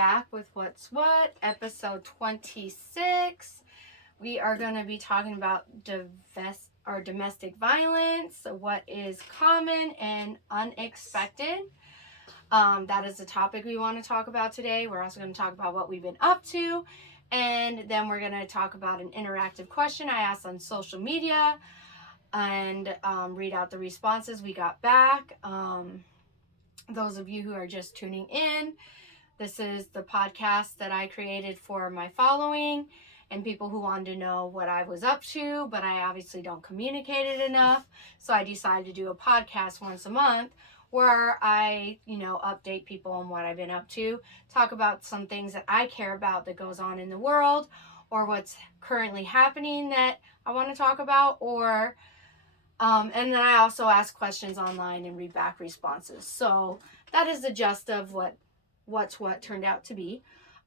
back with What's What, episode 26. We are going to be talking about domestic violence, what is common and unexpected. That is the topic we want to talk about today. We're also going to talk about what we've been up to, and then we're going to talk about an interactive question I asked on social media and read out the responses we got back. Those of you who are just tuning in, this is the podcast that I created for my following and people who wanted to know what I was up to, but I obviously don't communicate it enough. So I decided to do a podcast once a month where I, update people on what I've been up to, talk about some things that I care about that goes on in the world, or what's currently happening that I want to talk about, or and then I also ask questions online and read back responses. So that is the gist of what turned out to be.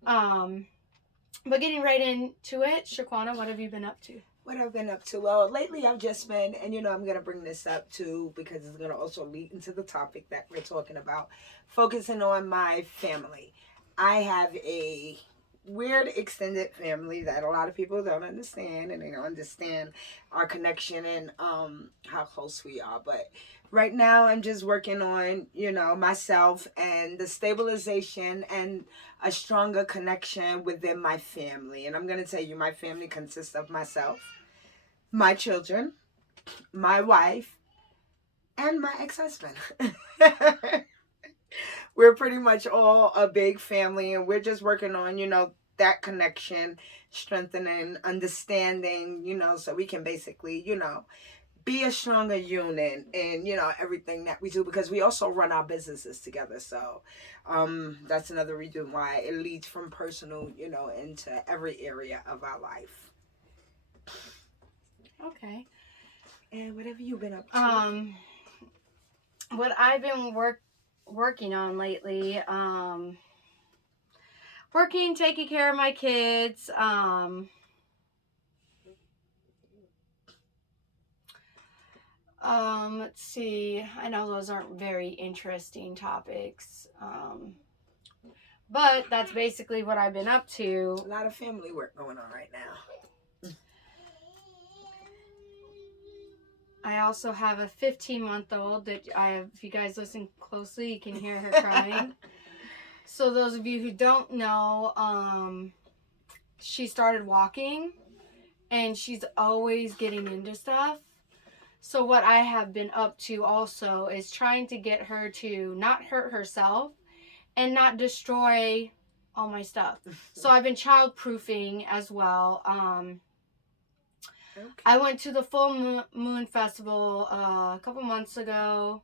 But getting right into it, Shaquana, what have you been up to? What I've been up to? Well, lately I've just been, and I'm going to bring this up too because it's going to also lead into the topic that we're talking about, focusing on my family. I have a weird extended family that a lot of people don't understand, and they don't understand our connection and how close we are. But right now I'm just working on myself and the stabilization and a stronger connection within my family. And I'm going to tell you, my family consists of myself, my children, my wife, and my ex-husband. We're pretty much all a big family, and we're just working on, that connection, strengthening, understanding, so we can basically, be a stronger unit in, everything that we do, because we also run our businesses together. So that's another reason why it leads from personal, into every area of our life. Okay. And what have you been up to? What I've been working on lately, taking care of my kids, let's see, I know those aren't very interesting topics, but that's basically what I've been up to. A lot of family work going on right now. I also have a 15-month-old that if you guys listen closely, you can hear her crying. So those of you who don't know, she started walking, and she's always getting into stuff. So what I have been up to also is trying to get her to not hurt herself and not destroy all my stuff. So I've been child-proofing as well. Okay. I went to the Full Moon Festival a couple months ago.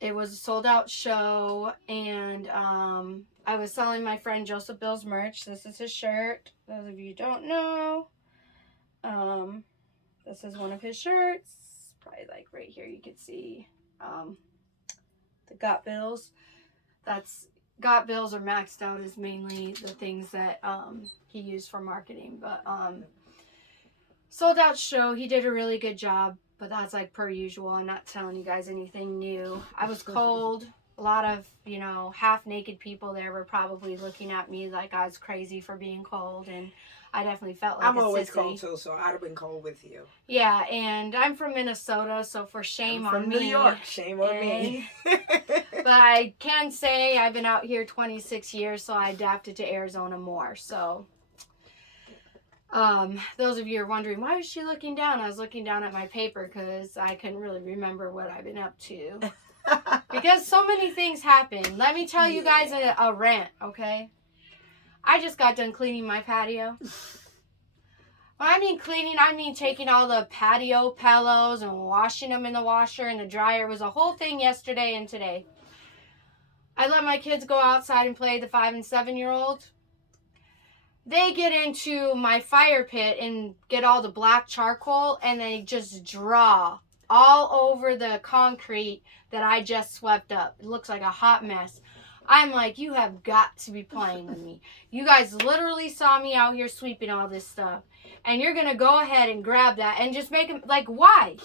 It was a sold-out show, and I was selling my friend Joseph Bill's merch. This is his shirt. Those of you who don't know, this is one of his shirts. Probably like right here you can see the Got Bills. Got Bills are maxed out is mainly the things that he used for marketing. But sold out show. He did a really good job, but that's like per usual. I'm not telling you guys anything new. I was cold. A lot of, half naked people there were probably looking at me like I was crazy for being cold, and I definitely felt like I'm always sissy. Cold too, so I'd have been cold with you. Yeah, and I'm from Minnesota, so for shame on me. From New York, shame on me. But I can say I've been out here 26 years, so I adapted to Arizona more. So those of you are wondering, why was she looking down? I was looking down at my paper because I couldn't really remember what I've been up to. Because so many things happen. Let me tell you guys a rant, okay? I just got done cleaning my patio. When I mean cleaning, I mean taking all the patio pillows and washing them in the washer and the dryer. It was a whole thing yesterday and today. I let my kids go outside and play, the 5 and 7-year-olds. They get into my fire pit and get all the black charcoal, and they just draw all over the concrete that I just swept up. It looks like a hot mess. I'm like, you have got to be playing with me. You guys literally saw me out here sweeping all this stuff, and you're going to go ahead and grab that and just make them, like, why?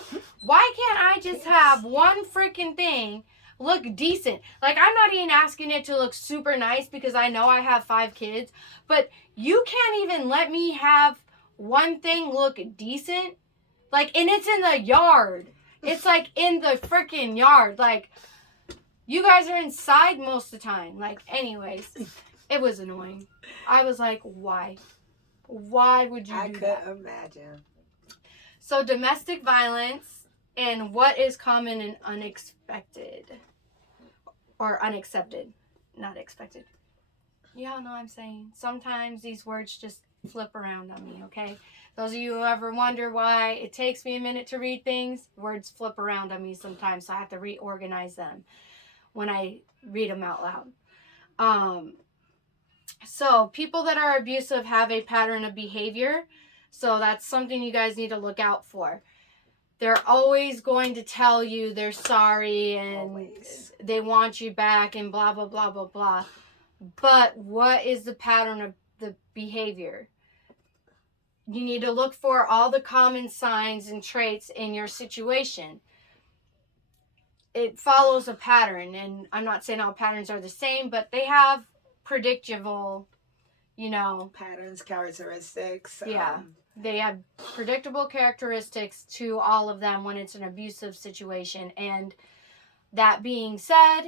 Why can't I just have one freaking thing look decent. Like, I'm not even asking it to look super nice because I know I have 5 kids, but you can't even let me have one thing look decent. Like, and it's in the yard. It's like in the freaking yard. Like, you guys are inside most of the time. Like, anyways, it was annoying. I was like, why? Why would you do that? I could imagine. So, domestic violence and what is common and unexpected. Or unaccepted. Not expected. Y'all know what I'm saying. Sometimes these words just flip around on me, okay? Those of you who ever wonder why it takes me a minute to read things, words flip around on me sometimes, so I have to reorganize them when I read them out loud. So people that are abusive have a pattern of behavior, so that's something you guys need to look out for. They're always going to tell you they're sorry and they want you back and blah, blah, blah, blah, blah. But what is the pattern of the behavior? You need to look for all the common signs and traits in your situation. It follows a pattern, and I'm not saying all patterns are the same, but they have predictable, patterns, characteristics. Yeah. They have predictable characteristics to all of them when it's an abusive situation. And that being said,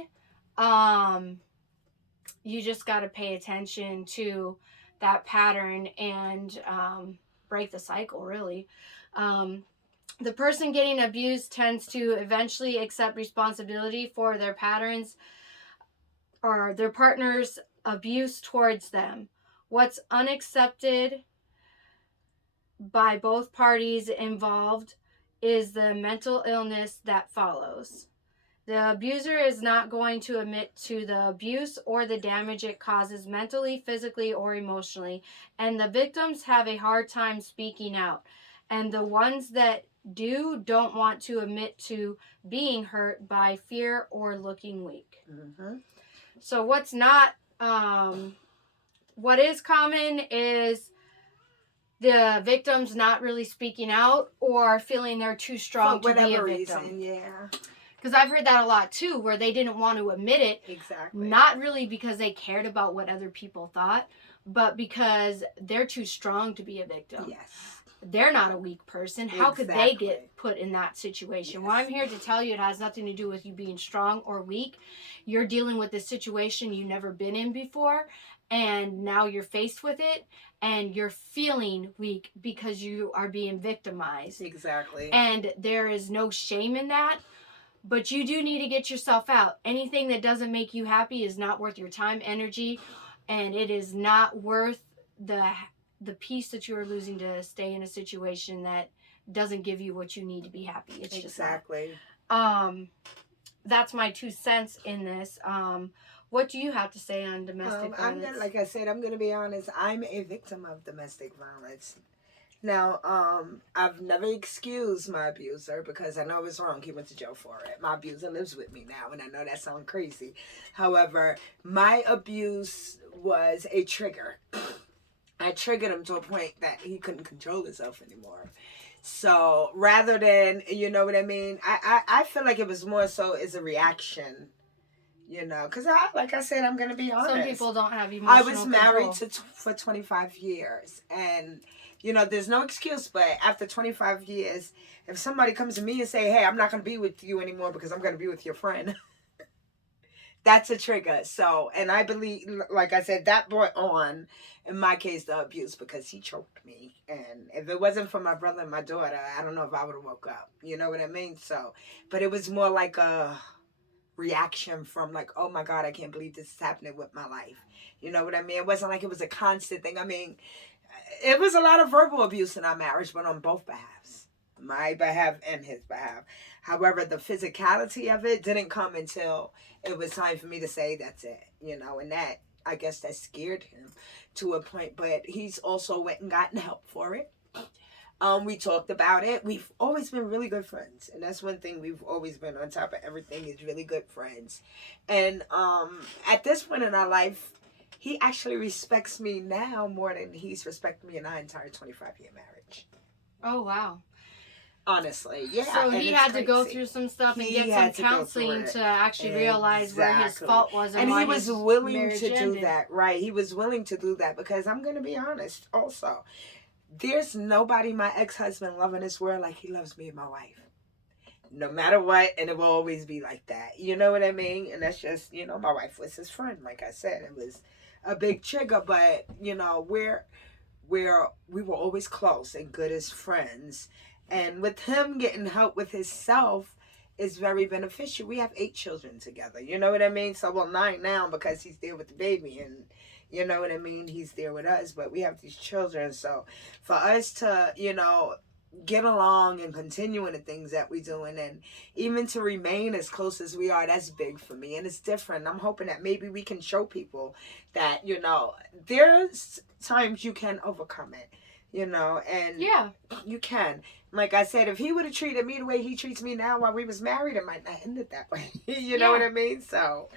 you just got to pay attention to that pattern and break the cycle, really. The person getting abused tends to eventually accept responsibility for their patterns or their partner's abuse towards them. What's unaccepted by both parties involved is the mental illness that follows. The abuser is not going to admit to the abuse or the damage it causes mentally, physically, or emotionally, and the victims have a hard time speaking out. And the ones that don't want to admit to being hurt by fear or looking weak. Mm-hmm. So what is common is the victims not really speaking out or feeling they're too strong to be a victim. Reason, yeah. Because I've heard that a lot too, where they didn't want to admit it. Exactly. Not really because they cared about what other people thought, but because they're too strong to be a victim. Yes. They're not a weak person. How could they get put in that situation? Yes. Well, I'm here to tell you it has nothing to do with you being strong or weak. You're dealing with this situation you've never been in before, and now you're faced with it, and you're feeling weak because you are being victimized. Exactly. And there is no shame in that, but you do need to get yourself out. Anything that doesn't make you happy is not worth your time, energy, and it is not worth the peace that you are losing to stay in a situation that doesn't give you what you need to be happy. It's exactly. Just that's my 2 cents in this. What do you have to say on domestic violence? Like I said, I'm going to be honest. I'm a victim of domestic violence. Now, I've never excused my abuser because I know it's wrong. He went to jail for it. My abuser lives with me now, and I know that sounds crazy. However, my abuse was a trigger. I triggered him to a point that he couldn't control himself anymore. So rather than, you know what I mean? I feel like it was more so as a reaction, because like I said, I'm going to be honest. Some people don't have emotional control. I was married for 25 years and, there's no excuse, but after 25 years, if somebody comes to me and say, hey, I'm not going to be with you anymore because I'm going to be with your friend, that's a trigger. So, and I believe, like I said, that brought on, in my case, the abuse because he choked me. And if it wasn't for my brother and my daughter, I don't know if I would have woke up. You know what I mean? So, but it was more like a reaction from like, oh my God, I can't believe this is happening with my life. You know what I mean? It wasn't like it was a constant thing. I mean, it was a lot of verbal abuse in our marriage, but on both behalves. My behalf and his behalf. However, the physicality of it didn't come until it was time for me to say that's it, and that, I guess that scared him to a point, but he's also went and gotten help for it. We talked about it. We've always been really good friends, and that's one thing we've always been on top of everything is really good friends. And at this point in our life, he actually respects me now more than he's respected me in our entire 25-year marriage. Oh, wow. Honestly, yeah. So and he it's had to go crazy. through some stuff and He get had some to go through counseling it. to actually realize where his Exactly. fault was And why he was his willing marriage to do ended. that, right? He was willing to do that because I'm going to be honest also. There's nobody my ex-husband love in this world like he loves me and my wife. No matter what, and it will always be like that. You know what I mean? And that's just, my wife was his friend. Like I said, it was a big trigger, but, we were always close and good as friends. And with him getting help with himself is very beneficial. We have 8 children together. You know what I mean? So, well, 9 now because he's there with the baby, and you know what I mean? He's there with us, but we have these children. So for us to, get along and continue in the things that we're doing, and even to remain as close as we are, that's big for me. And it's different. I'm hoping that maybe we can show people that, there's times you can overcome it, and Yeah. you can. Like I said, if he would have treated me the way he treats me now while we was married, it might not end it that way. You know what I mean? So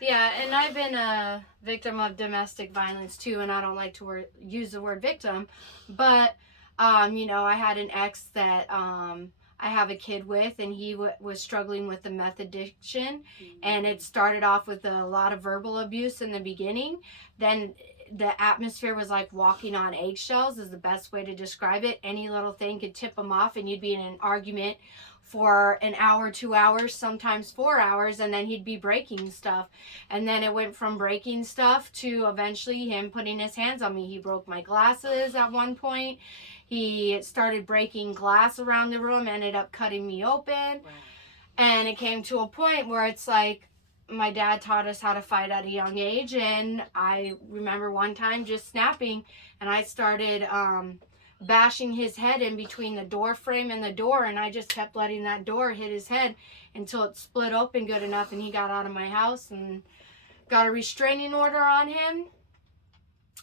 yeah, and I've been a victim of domestic violence too, and I don't like to use the word victim, but I had an ex that I have a kid with, and he was struggling with the meth addiction, and it started off with a lot of verbal abuse in the beginning. Then the atmosphere was like walking on eggshells is the best way to describe it. Any little thing could tip him off, and you'd be in an argument for an hour, 2 hours, sometimes 4 hours, and then he'd be breaking stuff. And then it went from breaking stuff to eventually him putting his hands on me. He broke my glasses at one point. He started breaking glass around the room, ended up cutting me open. Wow. And it came to a point where it's like, my dad taught us how to fight at a young age, and I remember one time just snapping, and I started bashing his head in between the door frame and the door, and I just kept letting that door hit his head until it split open good enough, and he got out of my house and got a restraining order on him.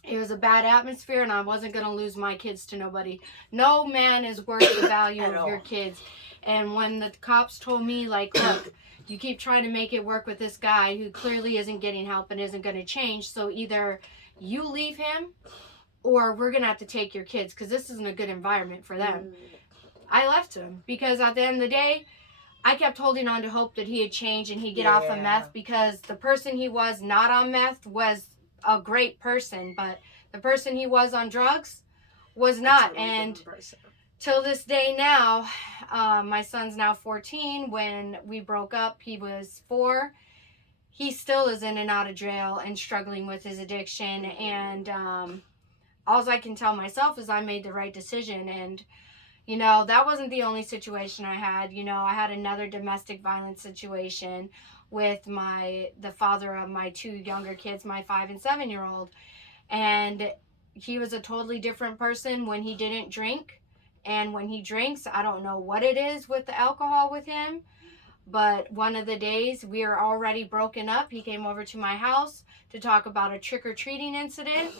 It was a bad atmosphere, and I wasn't going to lose my kids to nobody. No man is worth the value of your kids. And when the cops told me, like, look, you keep trying to make it work with this guy who clearly isn't getting help and isn't going to change, so either you leave him or we're going to have to take your kids because this isn't a good environment for them. I left him because at the end of the day, I kept holding on to hope that he had changed and he'd get off of meth, because the person he was not on meth was a great person, but the person he was on drugs was not. And till this day now, my son's now 14. When we broke up, he was 4. He still is in and out of jail and struggling with his addiction. And all I can tell myself is I made the right decision. And that wasn't the only situation I had. I had another domestic violence situation with the father of my 2 younger kids, my 5 and 7-year-old. And he was a totally different person when he didn't drink. And when he drinks, I don't know what it is with the alcohol with him. But one of the days, we were already broken up. He came over to my house to talk about a trick-or-treating incident.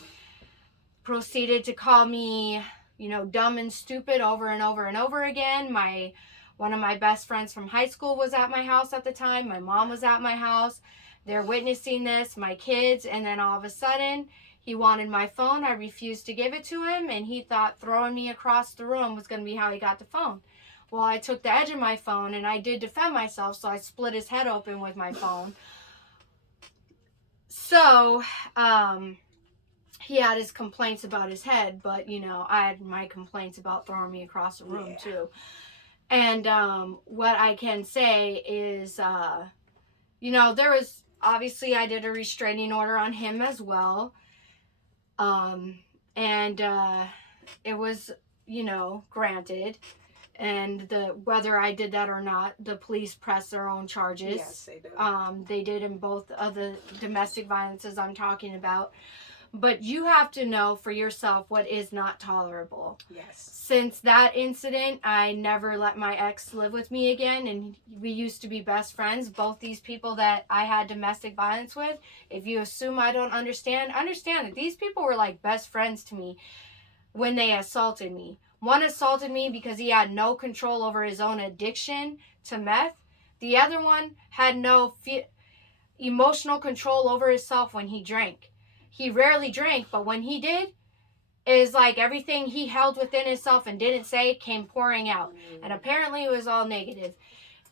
Proceeded to call me, dumb and stupid over and over and over again. One of my best friends from high school was at my house at the time. My mom was at my house. They're witnessing this, my kids, and then all of a sudden, he wanted my phone. I refused to give it to him, and he thought throwing me across the room was going to be how he got the phone. Well, I took the edge of my phone, and I did defend myself, so I split his head open with my phone. So, he had his complaints about his head, but, I had my complaints about throwing me across the room, too. And what I can say is, there was, obviously, I did a restraining order on him as well. And it was, granted. And whether I did that or not, the police pressed their own charges. Yes, they did. They did in both of the domestic violences I'm talking about. But you have to know for yourself what is not tolerable. Yes. Since that incident, I never let my ex live with me again, and we used to be best friends. Both these people that I had domestic violence with, if you assume I don't understand that these people were like best friends to me when they assaulted me. One assaulted me because he had no control over his own addiction to meth. The other one had no emotional control over himself when he drank. He rarely drank, but when he did, is like everything he held within himself and didn't say came pouring out. And apparently it was all negative.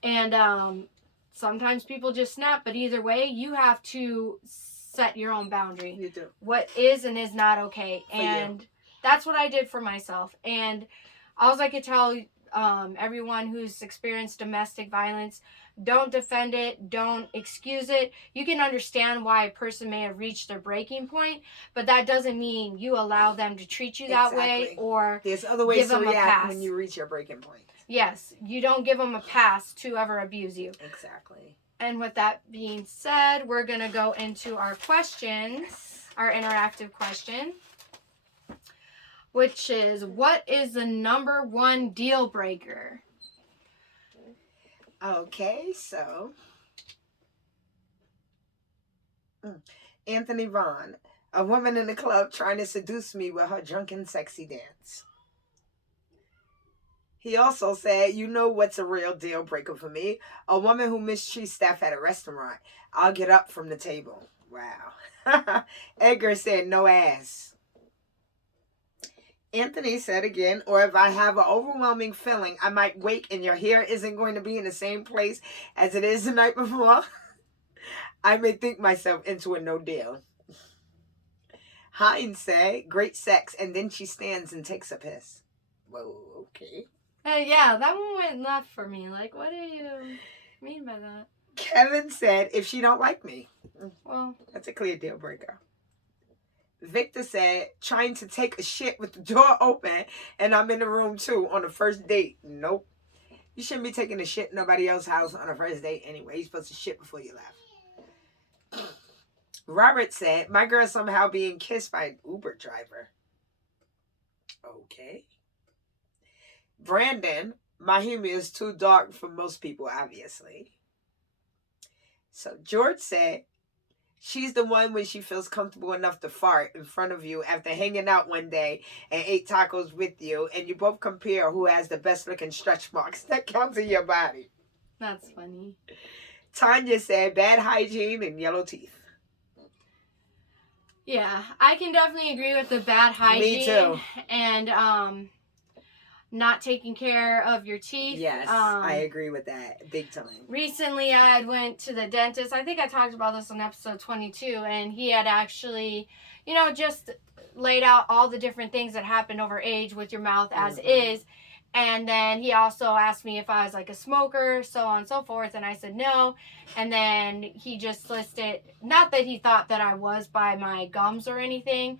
And sometimes people just snap, but either way, you have to set your own boundary. You do. What is and is not okay. And that's what I did for myself. And all I could tell everyone who's experienced domestic violence, don't defend it, don't excuse it. You can understand why a person may have reached their breaking point, but that doesn't mean you allow them to treat you that way, or there's other ways to react when you reach your breaking point. Yes, you don't give them a pass to ever abuse you. Exactly. And with that being said, we're going to go into our questions, our interactive question, which is, what is the number one deal breaker? Okay, so Anthony Vaughn, a woman in the club trying to seduce me with her drunken sexy dance. He also said, you know what's a real deal breaker for me? A woman who mistreats staff at a restaurant. I'll get up from the table. Wow. Edgar said, no ass. Anthony said again, or if I have an overwhelming feeling, I might wake and your hair isn't going to be in the same place as it is the night before. I may think myself into a no deal. Hines said, great sex, and then she stands and takes a piss. Whoa, okay. Yeah, that one went left for me. Like, what do you mean by that? Kevin said, if she don't like me. Well, that's a clear deal breaker. Victor said, trying to take a shit with the door open and I'm in the room too on the first date. Nope. You shouldn't be taking a shit in nobody else's house on a first date anyway. You're supposed to shit before you left. Robert said, my girl somehow being kissed by an Uber driver. Okay. Brandon, my humor is too dark for most people, obviously. So George said, she's the one when she feels comfortable enough to fart in front of you after hanging out one day and ate tacos with you, and you both compare who has the best looking stretch marks that counts in your body. That's funny. Tanya said, bad hygiene and yellow teeth. Yeah, I can definitely agree with the bad hygiene. Me too. And not taking care of your teeth. Yes, I agree with that. Big time. Recently, I had went to the dentist. I think I talked about this on episode 22. And he had actually, just laid out all the different things that happen over age with your mouth as is. And then he also asked me if I was like a smoker, so on and so forth. And I said no. And then he just listed, not that he thought that I was by my gums or anything,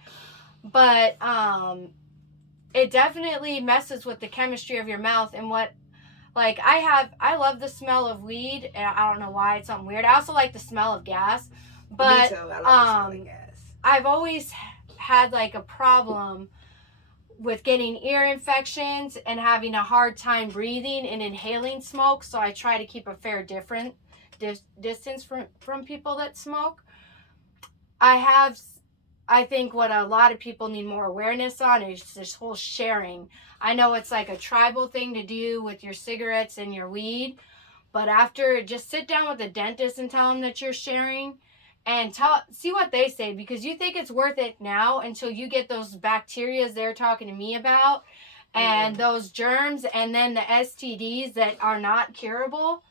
but it definitely messes with the chemistry of your mouth. And what, like, I love the smell of weed, and I don't know why, it's something weird. I also like the smell of gas, but me too. I love the smell of gas. I've always had like a problem with getting ear infections and having a hard time breathing and inhaling smoke, so I try to keep a fair distance from people that smoke. I think what a lot of people need more awareness on is this whole sharing. I know it's like a tribal thing to do with your cigarettes and your weed, but after, just sit down with a dentist and tell them that you're sharing, and see what they say, because you think it's worth it now until you get those bacteria they're talking to me about, and those germs, and then the STDs that are not curable.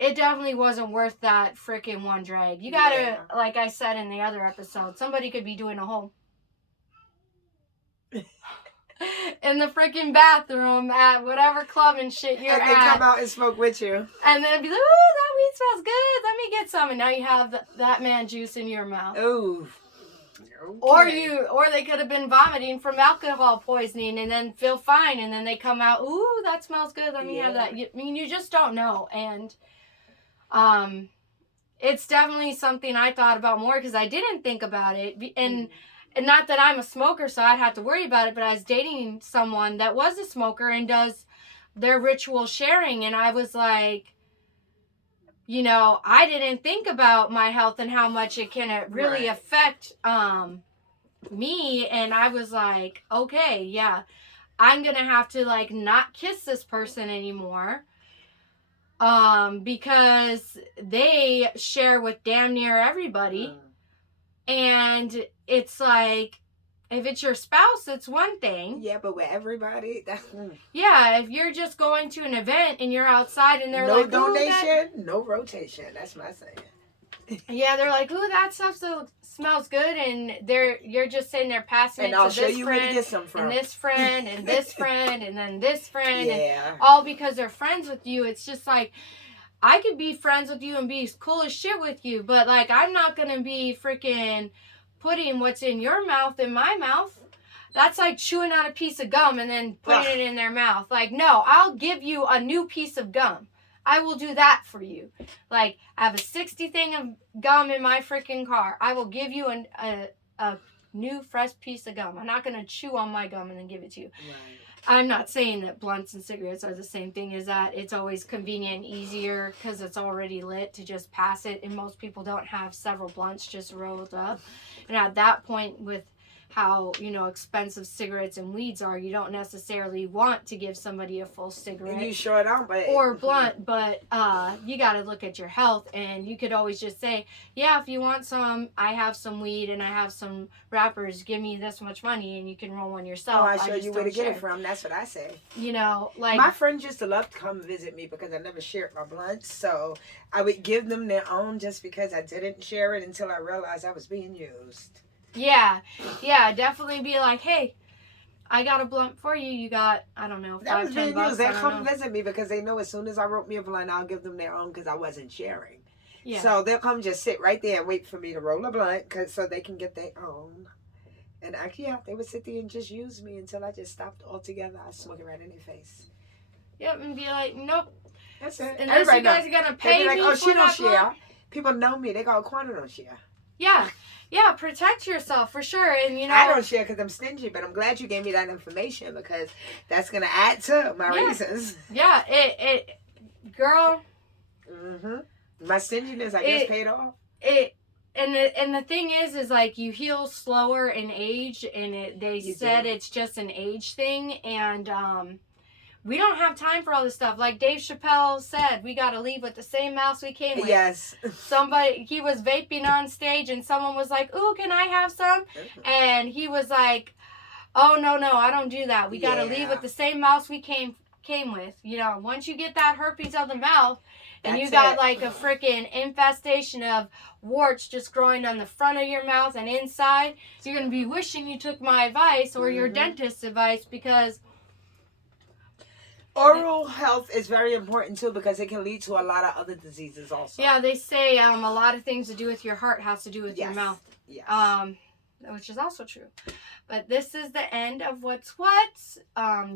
It definitely wasn't worth that freaking one drag. You gotta, like I said in the other episode, somebody could be doing a whole in the freaking bathroom at whatever club and shit you're at. And they come out and smoke with you. And then be like, ooh, that weed smells good. Let me get some. And now you have that man juice in your mouth. Ooh. Okay. Or they could have been vomiting from alcohol poisoning and then feel fine. And then they come out, ooh, that smells good. Let me have that. I mean, you just don't know. And it's definitely something I thought about more because I didn't think about it. And not that I'm a smoker, so I'd have to worry about it, but I was dating someone that was a smoker and does their ritual sharing, and I was like, I didn't think about my health and how much it can really affect me, and I was like, okay, yeah, I'm gonna have to like not kiss this person anymore because they share with damn near everybody. And it's like, If it's your spouse, it's one thing. Yeah, but with everybody, that's Yeah, if you're just going to an event and you're outside and they're no like, donation, no rotation. That's my saying. Yeah, they're like, ooh, that stuff smells good, and you're just sitting there passing And it I'll to show this you where to friend, get some from. and this friend, and this friend, and then this friend, Yeah. and all because they're friends with you. It's just like, I could be friends with you and be cool as shit with you, but like, I'm not gonna be freaking putting what's in your mouth in my mouth. That's like chewing on a piece of gum and then putting it in their mouth. Like, no, I'll give you a new piece of gum. I will do that for you. Like, I have a 60 thing of gum in my freaking car. I will give you a new fresh piece of gum. I'm not going to chew on my gum and then give it to you. Right. I'm not saying that blunts and cigarettes are the same thing as that. It's always convenient and easier because it's already lit to just pass it. And most people don't have several blunts just rolled up. And at that point, with how, expensive cigarettes and weeds are, you don't necessarily want to give somebody a full cigarette. And you sure don't, but or blunt, but you got to look at your health, and you could always just say, yeah, if you want some, I have some weed and I have some wrappers, give me this much money and you can roll one yourself. Oh, I show you where to get it from. That's what I say. Like, my friends used to love to come visit me because I never shared my blunts, so I would give them their own just because I didn't share it until I realized I was being used. Yeah, definitely be like, hey, I got a blunt for you. You got, I don't know, $5, $10. They come visit me because they know as soon as I wrote me a blunt, I'll give them their own because I wasn't sharing. Yeah. So they'll come just sit right there and wait for me to roll a blunt so they can get their own. And they would sit there and just use me until I just stopped altogether. I smoke it right in their face. Yep, and be like, nope. That's it. Unless you guys are gonna pay me for she don't that share. blunt. People know me. They go, Quanta don't share. Yeah, protect yourself for sure. And I don't share because I'm stingy, but I'm glad you gave me that information because that's gonna add to my reasons. Yeah, it girl. My stinginess, I guess, paid off. And the thing is like, you heal slower in age, and they said it's just an age thing, and we don't have time for all this stuff. Like Dave Chappelle said, we got to leave with the same mouths we came with. Yes. He was vaping on stage, and someone was like, ooh, can I have some? And he was like, oh, no, I don't do that. We got to leave with the same mouths we came with. Once you get that herpes of the mouth, and you got like a freaking infestation of warts just growing on the front of your mouth and inside, you're going to be wishing you took my advice or your dentist's advice, because oral health is very important too because it can lead to a lot of other diseases also. Yeah, they say a lot of things to do with your heart has to do with your mouth. Yes. Which is also true. But this is the end of What's What.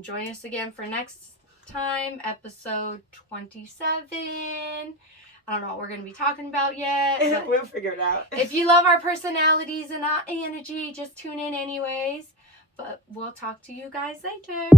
Join us again for next time, episode 27. I don't know what we're going to be talking about yet. We'll figure it out. If you love our personalities and our energy, just tune in anyways. But we'll talk to you guys later.